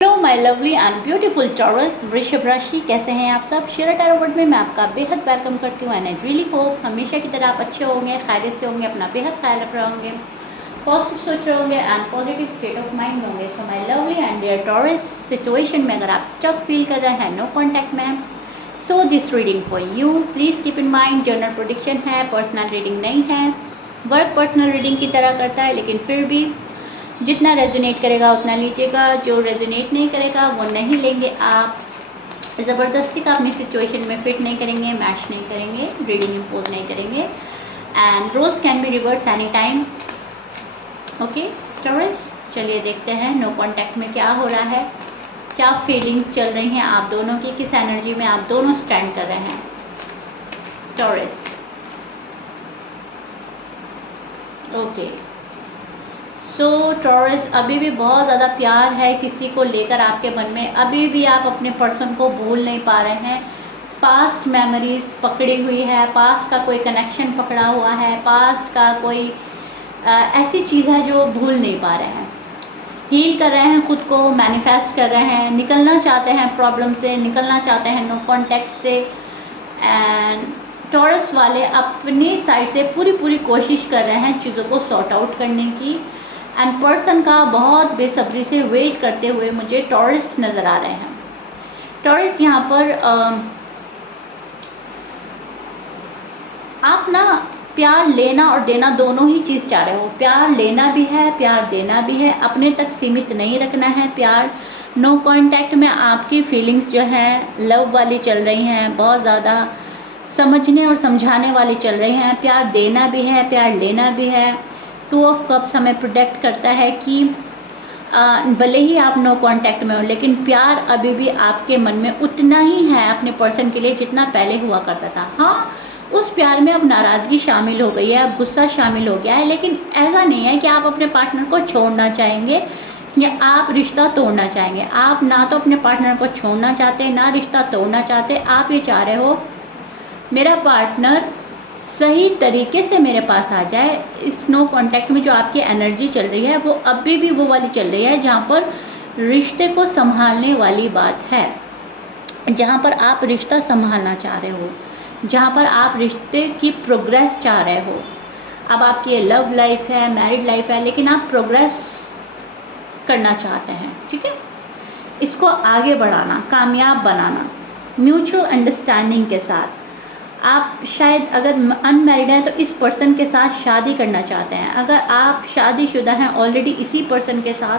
Hello my lovely and beautiful taurus वृषभ राशि, कैसे हैं आप सब। शेयर टैरो वर्ल्ड में मैं आपका बेहद वेलकम करती हूँ एंड आई रियली होप हमेशा की तरह आप अच्छे होंगे, खैरियत से होंगे, अपना बेहद ख्याल रख रहे होंगे, पॉजिटिव सोच रहे होंगे and positive state of mind होंगे। So my lovely and dear Taurus, situation में अगर आप स्टक फील कर रहे हैं, नो कॉन्टैक्ट में, so this reading for you. Please keep in mind general prediction है, पर्सनल रीडिंग नहीं है। वर्क पर्सनल रीडिंग की तरह करता है, लेकिन फिर भी जितना रेजोनेट करेगा उतना लीजिएगा, जो रेजोनेट नहीं करेगा वो नहीं लेंगे। आप ज़बरदस्ती का अपनी सिचुएशन में फिट नहीं करेंगे, मैच नहीं करेंगे, रीडिंग इम्पोज नहीं करेंगे। And rose can be reverse any time. Okay Taurus, चलिए देखते हैं नो कॉन्टैक्ट में क्या हो रहा है, क्या फीलिंग्स चल रही हैं आप दोनों की, किस एनर्जी में आप दोनों स्टैंड कर रहे हैं टॉरस। ओके सो टॉरस, अभी भी बहुत ज़्यादा प्यार है किसी को लेकर आपके मन में, अभी भी आप अपने पर्सन को भूल नहीं पा रहे हैं। पास्ट मेमोरीज पकड़ी हुई है, पास्ट का कोई कनेक्शन पकड़ा हुआ है, पास्ट का कोई ऐसी चीज़ है जो भूल नहीं पा रहे हैं। हील कर रहे हैं खुद को, मैनिफेस्ट कर रहे हैं, निकलना चाहते हैं प्रॉब्लम से, निकलना चाहते हैं नो कॉन्टैक्ट से। एंड टॉरस वाले अपनी साइड से पूरी कोशिश कर रहे हैं चीज़ों को सॉर्ट आउट करने की। एंड पर्सन का बहुत बेसब्री से वेट करते हुए मुझे टॉरस नज़र आ रहे हैं। टॉरस यहाँ पर आप ना प्यार लेना और देना दोनों ही चीज़ चाह रहे हो। प्यार लेना भी है, प्यार देना भी है, अपने तक सीमित नहीं रखना है प्यार। नो कॉन्टैक्ट में आपकी फीलिंग्स जो हैं लव वाली चल रही हैं, बहुत ज़्यादा समझने और समझाने वाली चल रही हैं। प्यार देना भी है, प्यार लेना भी है। टू ऑफ कप्स हमें प्रोटेक्ट करता है कि भले ही आप नो कांटेक्ट में हो, लेकिन प्यार अभी भी आपके मन में उतना ही है अपने पर्सन के लिए जितना पहले हुआ करता था। हाँ, उस प्यार में अब नाराज़गी शामिल हो गई है, अब गुस्सा शामिल हो गया है, लेकिन ऐसा नहीं है कि आप अपने पार्टनर को छोड़ना चाहेंगे या आप रिश्ता तोड़ना चाहेंगे। आप ना तो अपने पार्टनर को छोड़ना चाहते, ना रिश्ता तोड़ना चाहते। आप ये चाह रहे हो मेरा पार्टनर सही तरीके से मेरे पास आ जाए। इस नो कांटेक्ट में जो आपकी एनर्जी चल रही है वो अभी भी वो वाली चल रही है जहाँ पर रिश्ते को संभालने वाली बात है, जहाँ पर आप रिश्ता संभालना चाह रहे हो, जहाँ पर आप रिश्ते की प्रोग्रेस चाह रहे हो। अब आपकी ये लव लाइफ है, मैरिड लाइफ है, लेकिन आप प्रोग्रेस करना चाहते हैं, ठीक है। इसको आगे बढ़ाना, कामयाब बनाना, म्यूचुअल अंडरस्टैंडिंग के साथ। आप शायद अगर अनमैरिड हैं तो इस पर्सन के साथ शादी करना चाहते हैं। अगर आप शादीशुदा हैं ऑलरेडी इसी पर्सन के साथ,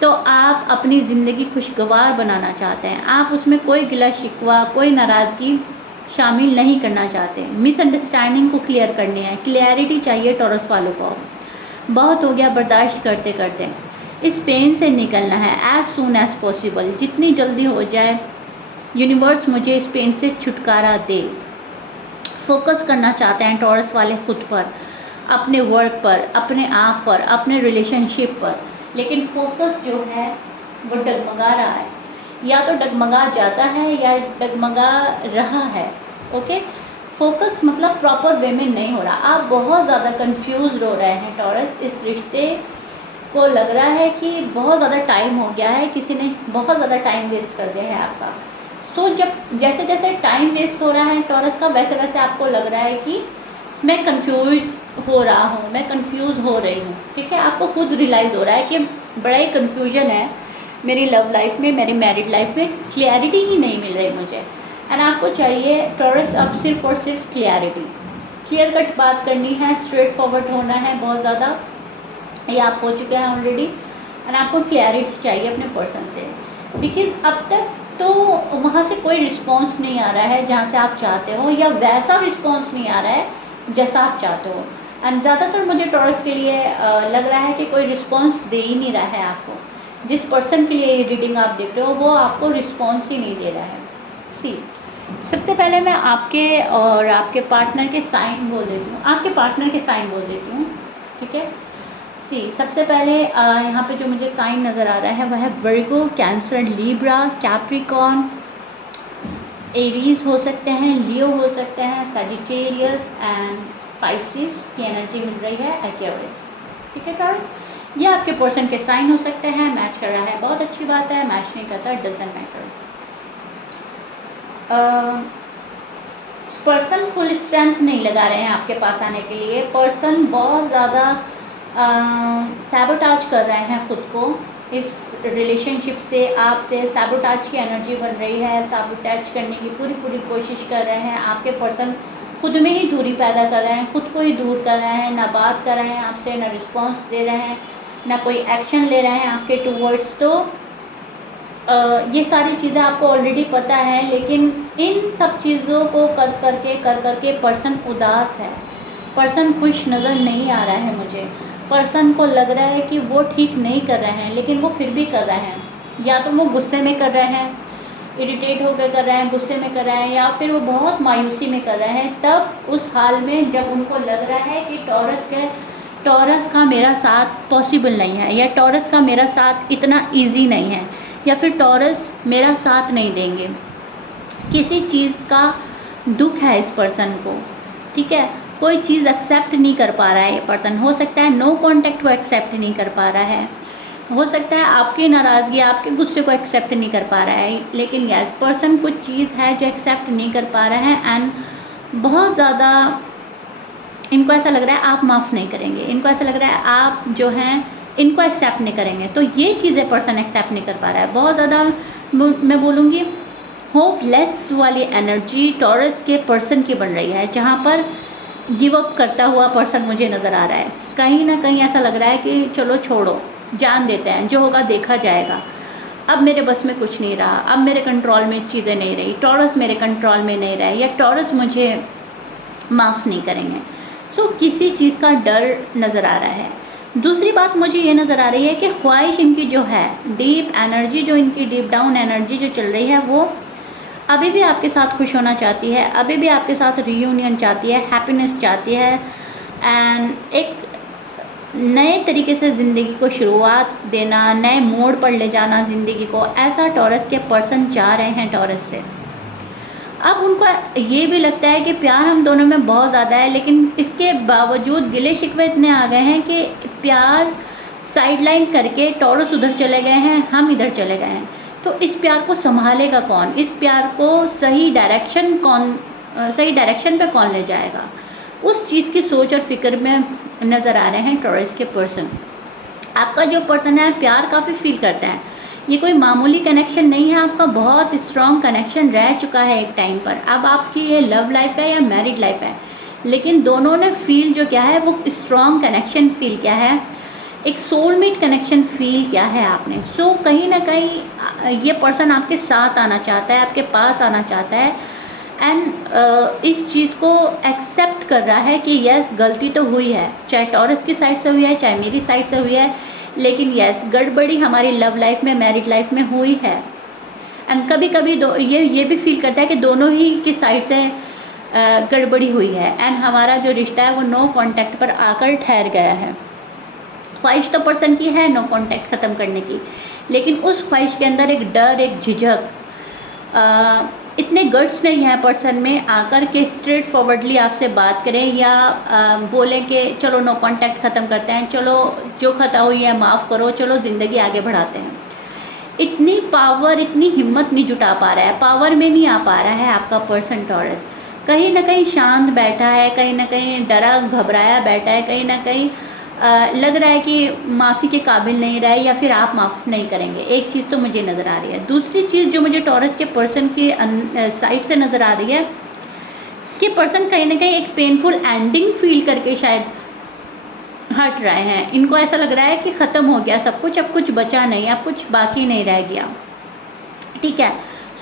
तो आप अपनी ज़िंदगी खुशगवार बनाना चाहते हैं। आप उसमें कोई गिला शिकवा, कोई नाराज़गी शामिल नहीं करना चाहते। मिसअंडरस्टैंडिंग को क्लियर करनी है, क्लियरिटी चाहिए टॉरस वालों को। बहुत हो गया बर्दाश्त करते करते, इस पेन से निकलना है एज सून एज पॉसिबल, जितनी जल्दी हो जाए। यूनिवर्स मुझे इस पेन से छुटकारा दे। फोकस करना चाहते हैं टॉरस वाले खुद पर, अपने वर्क पर, अपने आप पर, अपने रिलेशनशिप पर, लेकिन फोकस जो है वो डगमगा रहा है, या तो डगमगा जाता है या डगमगा रहा है। ओके, फोकस मतलब प्रॉपर वे में नहीं हो रहा। आप बहुत ज़्यादा कंफ्यूज हो रहे हैं टॉरस। इस रिश्ते को लग रहा है कि बहुत ज़्यादा टाइम हो गया है, किसी ने बहुत ज़्यादा टाइम वेस्ट कर दिया है आपका। तो जब जैसे जैसे टाइम वेस्ट हो रहा है टॉरस का, वैसे वैसे आपको लग रहा है कि मैं कंफ्यूज हो रहा हूँ, मैं कंफ्यूज हो रही हूँ, ठीक है। आपको खुद रियलाइज़ हो रहा है कि बड़ा ही कंफ्यूजन है मेरी लव लाइफ में, मेरी मैरिड लाइफ में, क्लैरिटी ही नहीं मिल रही मुझे। एंड आपको चाहिए टॉरस अब सिर्फ और सिर्फ क्लैरिटी, क्लियर कट बात करनी है, स्ट्रेट फॉरवर्ड होना है बहुत ज़्यादा। ये आप हो चुके हैं ऑलरेडी। एंड आपको क्लैरिटी चाहिए अपने पर्सन से, बिकॉज अब तक तो वहाँ से कोई रिस्पॉन्स नहीं आ रहा है जहाँ से आप चाहते हो, या वैसा रिस्पॉन्स नहीं आ रहा है जैसा आप चाहते हो। एंड ज़्यादातर मुझे टॉरस के लिए लग रहा है कि कोई रिस्पॉन्स दे ही नहीं रहा है आपको। जिस पर्सन के लिए ये रीडिंग आप देख रहे हो वो आपको रिस्पॉन्स ही नहीं दे रहा है। सी, सबसे पहले मैं आपके और आपके पार्टनर के साइन बोल देती हूँ, आपके पार्टनर के साइन बोल देती हूँ, ठीक है। सी, सबसे पहले यहाँ पे जो मुझे साइन नज़र आ रहा है वह है वर्गो, कैंसर, लीब्रा, कैप्रिकॉर्न, एरीज हो सकते हैं, लियो हो सकते हैं, सजिटेरियस एंड पाइसिस की एनर्जी मिल रही है, एक्वेरियस, ठीक है टॉरस। ये आपके पर्सन के साइन हो सकते हैं। मैच कर रहा है बहुत अच्छी बात है, मैच नहीं करता doesn't matter. Person full strength नहीं लगा रहे हैं आपके पास आने के लिए। पर्सन बहुत ज़्यादा सैबोटाज कर रहे हैं खुद को इस रिलेशनशिप से, आपसे सैबोटाज की एनर्जी बन रही है, सैबोटाज करने की पूरी पूरी कोशिश कर रहे हैं। आपके पर्सन खुद में ही दूरी पैदा कर रहे हैं, खुद को ही दूर कर रहे हैं, ना बात कर रहे हैं आपसे, ना रिस्पॉन्स दे रहे हैं, ना कोई एक्शन ले रहे हैं आपके टूवर्ड्स। तो ये सारी चीज़ें आपको ऑलरेडी पता है, लेकिन इन सब चीज़ों को कर करके पर्सन उदास है, पर्सन खुश नज़र नहीं आ रहा है मुझे। पर्सन को लग रहा है कि वो ठीक नहीं कर रहे हैं, लेकिन वो फिर भी कर रहे हैं। या तो वो गुस्से में कर रहे हैं, इरिटेट होकर कर रहे हैं, गुस्से में कर रहे हैं, या फिर वो बहुत मायूसी में कर रहे हैं। तब उस हाल में जब उनको लग रहा है कि टॉरस का मेरा साथ पॉसिबल नहीं है, या टॉरस का मेरा साथ इतना ईजी नहीं है, या फिर टॉरस मेरा साथ नहीं देंगे, किसी चीज़ का दुख है इस पर्सन को, ठीक है, कोई चीज़ एक्सेप्ट नहीं कर पा रहा है ये पर्सन। हो सकता है नो कांटेक्ट को एक्सेप्ट नहीं कर पा रहा है, हो सकता है आपकी नाराज़गी, आपके गुस्से को एक्सेप्ट नहीं कर पा रहा है, लेकिन यस पर्सन कुछ चीज़ है जो एक्सेप्ट नहीं कर पा रहा है। एंड बहुत ज़्यादा इनको ऐसा लग रहा है आप माफ़ नहीं करेंगे, इनको ऐसा लग रहा है आप जो हैं इनको एक्सेप्ट नहीं करेंगे। तो ये चीज़ें पर्सन एक्सेप्ट नहीं कर पा रहा है। बहुत ज़्यादा मैं बोलूँगी होपलेस वाली एनर्जी टॉरस के पर्सन की बन रही है, जहाँ पर गिव अप करता हुआ पर्सन मुझे नज़र आ रहा है। कहीं ना कहीं ऐसा लग रहा है कि चलो छोड़ो, जान देते हैं, जो होगा देखा जाएगा, अब मेरे बस में कुछ नहीं रहा, अब मेरे कंट्रोल में चीज़ें नहीं रही, टॉरस मेरे कंट्रोल में नहीं रहे, या टॉरस मुझे माफ़ नहीं करेंगे। सो किसी चीज़ का डर नज़र आ रहा है। दूसरी बात मुझे ये नज़र आ रही है कि ख्वाहिश इनकी जो है, डीप एनर्जी जो इनकी, डीप डाउन एनर्जी जो चल रही है, वो अभी भी आपके साथ खुश होना चाहती है, अभी भी आपके साथ रियूनियन चाहती है, हैप्पीनेस चाहती है, एंड एक नए तरीके से ज़िंदगी को शुरुआत देना, नए मोड़ पर ले जाना ज़िंदगी को, ऐसा टॉरस के पर्सन चाह रहे हैं टॉरस से। अब उनको ये भी लगता है कि प्यार हम दोनों में बहुत ज़्यादा है, लेकिन इसके बावजूद गिले शिकवे इतने आ गए हैं कि प्यार साइडलाइन करके टॉरस उधर चले गए हैं, हम इधर चले गए हैं। तो इस प्यार को संभालेगा कौन, इस प्यार को सही डायरेक्शन पे कौन ले जाएगा, उस चीज़ की सोच और फिक्र में नज़र आ रहे हैं टॉरस के पर्सन। आपका जो पर्सन है प्यार काफ़ी फील करता है, ये कोई मामूली कनेक्शन नहीं है, आपका बहुत स्ट्रॉन्ग कनेक्शन रह चुका है एक टाइम पर। अब आपकी ये लव लाइफ है या मैरिड लाइफ है, लेकिन दोनों ने फील जो क्या है वो स्ट्रॉन्ग कनेक्शन फील क्या है, एक सोलमेट कनेक्शन फील क्या है आपने। सो कहीं ना कहीं ये पर्सन आपके साथ आना चाहता है, आपके पास आना चाहता है, एंड इस चीज़ को एक्सेप्ट कर रहा है कि यस गलती तो हुई है, चाहे टॉरस की साइड से हुई है, चाहे मेरी साइड से हुई है, लेकिन यस गड़बड़ी हमारी लव लाइफ में, मैरिड लाइफ में हुई है। एंड कभी कभी ये भी फील करता है कि दोनों ही की साइड से गड़बड़ी हुई है, एंड हमारा जो रिश्ता है वो नो कांटेक्ट पर आकर ठहर गया है। ख्वाहिश तो पर्सन की है नो कांटेक्ट ख़त्म करने की, लेकिन उस ख्वाहिश के अंदर एक डर, एक झिझक, इतने गट्स नहीं है पर्सन में आकर के स्ट्रेट फॉरवर्डली आपसे बात करें, या बोलें कि चलो नो कांटेक्ट ख़त्म करते हैं, चलो जो खता हुई है माफ़ करो, चलो ज़िंदगी आगे बढ़ाते हैं। इतनी पावर, इतनी हिम्मत नहीं जुटा पा रहा है, पावर में नहीं आ पा रहा है आपका पर्सन टॉरस। कहीं ना कहीं शांत बैठा है, कहीं ना कहीं डरा घबराया बैठा है, कहीं ना कहीं लग रहा है कि माफ़ी के काबिल नहीं रहा है, या फिर आप माफ़ नहीं करेंगे। एक चीज़ तो मुझे नज़र आ रही है। दूसरी चीज़ जो मुझे टॉरस के पर्सन की साइड से नज़र आ रही है कि पर्सन कहीं ना कहीं एक पेनफुल एंडिंग फील करके शायद हट रहे हैं। इनको ऐसा लग रहा है कि ख़त्म हो गया सब कुछ, अब कुछ बचा नहीं, अब कुछ बाकी नहीं रह गया, ठीक है।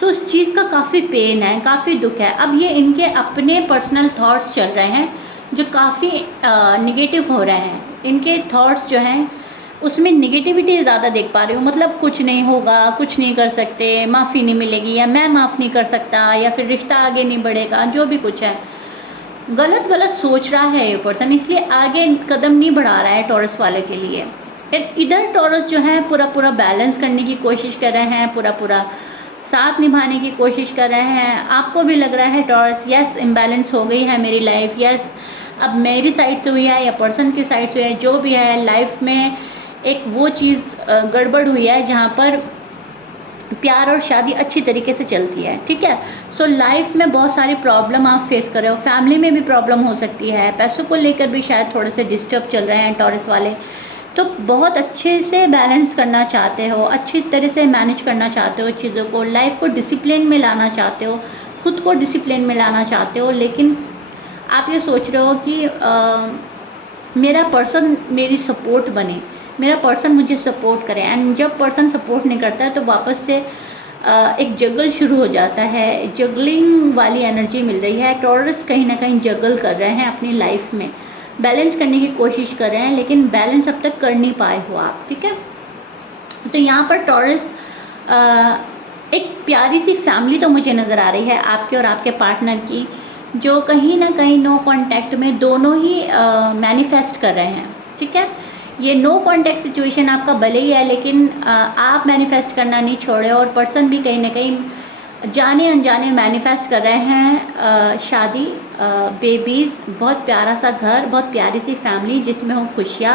सो उस चीज़ का काफ़ी पेन है, काफ़ी दुख है। अब ये इनके अपने पर्सनल थॉट्स चल रहे हैं जो काफ़ी निगेटिव हो रहे हैं। इनके थॉट्स जो हैं उसमें निगेटिविटी ज़्यादा देख पा रही हूँ, मतलब कुछ नहीं होगा, कुछ नहीं कर सकते, माफ़ी नहीं मिलेगी, या मैं माफ़ नहीं कर सकता, या फिर रिश्ता आगे नहीं बढ़ेगा, जो भी कुछ है गलत गलत सोच रहा है ये पर्सन, इसलिए आगे कदम नहीं बढ़ा रहा है टॉरस वाले के लिए। इधर टॉरस जो है पूरा बैलेंस करने की कोशिश कर रहे हैं, पूरा साथ निभाने की कोशिश कर रहे हैं। आपको भी लग रहा है टॉरस यस इम्बैलेंस हो गई है मेरी लाइफ, यस अब मेरी साइड से हुई है या पर्सन की साइड से है, जो भी है लाइफ में एक वो चीज़ गड़बड़ हुई है जहाँ पर प्यार और शादी अच्छी तरीके से चलती है, ठीक है। सो लाइफ में बहुत सारी प्रॉब्लम आप फेस कर रहे हो, फैमिली में भी प्रॉब्लम हो सकती है, पैसों को लेकर भी शायद थोड़े से डिस्टर्ब चल रहे हैं टॉरस वाले, तो बहुत अच्छे से बैलेंस करना चाहते हो, अच्छी तरह से मैनेज करना चाहते हो चीज़ों को, लाइफ को डिसिप्लिन में लाना चाहते हो, खुद को डिसिप्लिन में लाना चाहते हो, लेकिन आप ये सोच रहे हो कि मेरा पर्सन मेरी सपोर्ट बने, मेरा पर्सन मुझे सपोर्ट करे। एंड जब पर्सन सपोर्ट नहीं करता है तो वापस से एक जगल शुरू हो जाता है, जगलिंग वाली एनर्जी मिल रही है। टॉरस कहीं ना कहीं जगल कर रहे हैं अपनी लाइफ में, बैलेंस करने की कोशिश कर रहे हैं, लेकिन बैलेंस अब तक कर नहीं पाए हो आप, ठीक है। तो यहाँ पर टॉरस एक प्यारी सी फैमिली तो मुझे नज़र आ रही है आपके और आपके पार्टनर की, जो कहीं ना कहीं नो कांटेक्ट में दोनों ही मैनिफेस्ट कर रहे हैं, ठीक है। ये नो कांटेक्ट सिचुएशन आपका भले ही है, लेकिन आप मैनिफेस्ट करना नहीं छोड़े, और पर्सन भी कहीं ना कहीं जाने अनजाने मैनिफेस्ट कर रहे हैं शादी, बेबीज़, बहुत प्यारा सा घर, बहुत प्यारी सी फैमिली जिसमें हो खुशियाँ।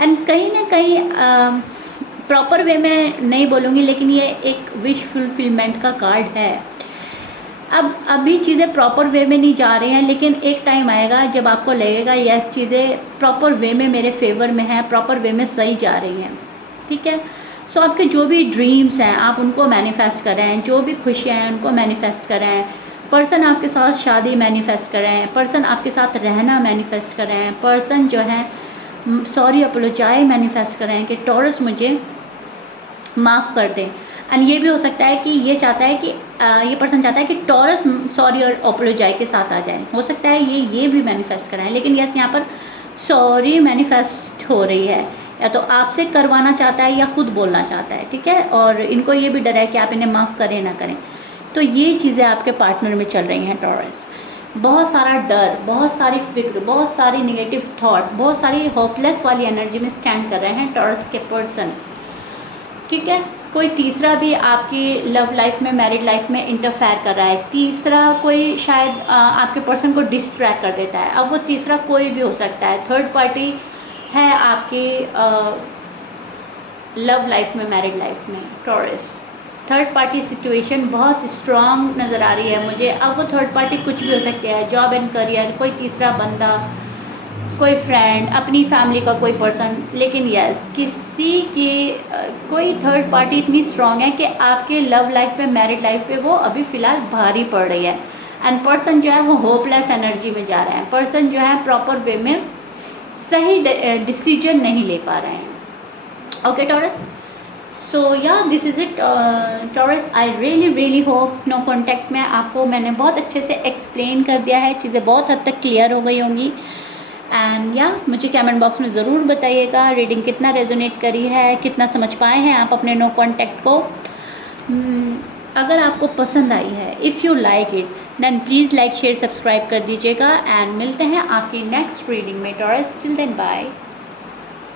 एंड कहीं ना कहीं प्रॉपर वे में नहीं बोलूँगी, लेकिन ये एक विश फुलफिलमेंट का कार्ड है। अब अभी चीज़ें प्रॉपर वे में नहीं जा रही हैं, लेकिन एक टाइम आएगा जब आपको लगेगा यस चीज़ें प्रॉपर वे में मेरे फेवर में हैं, प्रॉपर वे में सही जा रही हैं, ठीक है। सो आपके जो भी ड्रीम्स हैं आप उनको मैनिफेस्ट कर रहे हैं, जो भी खुशियाँ हैं उनको मैनिफेस्ट कर रहे हैं, पर्सन आपके साथ शादी मैनिफेस्ट कर रहे हैं, पर्सन आपके साथ रहना मैनिफेस्ट कर रहे हैं, पर्सन जो है सॉरी अपोलोजाई मैनिफेस्ट कर रहे हैं कि टॉरस मुझे माफ़ कर दें। एंड ये भी हो सकता है कि ये चाहता है कि ये पर्सन चाहता है कि टॉरस सॉरी और अपोलोजाई के साथ आ जाए, हो सकता है ये भी मैनिफेस्ट कराएं। लेकिन यस यहाँ पर सॉरी मैनिफेस्ट हो रही है, या तो आपसे करवाना चाहता है या खुद बोलना चाहता है, ठीक है। और इनको ये भी डर है कि आप इन्हें माफ़ करें ना करें। तो ये चीज़ें आपके पार्टनर में चल रही हैं टॉरस, बहुत सारा डर, बहुत सारी फिक्र, बहुत सारी निगेटिव थॉट, बहुत सारी होपलेस वाली एनर्जी में स्टैंड कर रहे हैं टॉरस के पर्सन, ठीक है। कोई तीसरा भी आपकी लव लाइफ में, मैरिड लाइफ में इंटरफेयर कर रहा है, तीसरा कोई शायद आपके पर्सन को डिस्ट्रैक्ट कर देता है। अब वो तीसरा कोई भी हो सकता है, थर्ड पार्टी है आपकी लव लाइफ में, मैरिड लाइफ में टॉरस। थर्ड पार्टी सिचुएशन बहुत स्ट्रांग नज़र आ रही है मुझे। अब वो थर्ड पार्टी कुछ भी हो सकती है, जॉब एंड करियर, कोई तीसरा बंदा, कोई फ्रेंड, अपनी फैमिली का कोई पर्सन, लेकिन यस किसी की कोई थर्ड पार्टी इतनी स्ट्रांग है कि आपके लव लाइफ पे, मैरिड लाइफ पे वो अभी फ़िलहाल भारी पड़ रही है। एंड पर्सन जो है वो होपलेस एनर्जी में जा रहे हैं, पर्सन जो है प्रॉपर वे में सही डिसीजन नहीं ले पा रहे हैं। Okay Taurus, so yeah this is it Taurus. I really hope no contact में आपको मैंने बहुत अच्छे से एक्सप्लेन कर दिया है, चीज़ें बहुत हद तक क्लियर हो गई होंगी। एंड या मुझे कमेंट बॉक्स में ज़रूर बताइएगा रीडिंग कितना रेजोनेट करी है, कितना समझ पाए हैं आप अपने नो कॉन्टैक्ट को। अगर आपको पसंद आई है, if you like it, then please like share subscribe कर दीजिएगा। एंड मिलते हैं आपकी नेक्स्ट रीडिंग में टॉरस। Till then bye.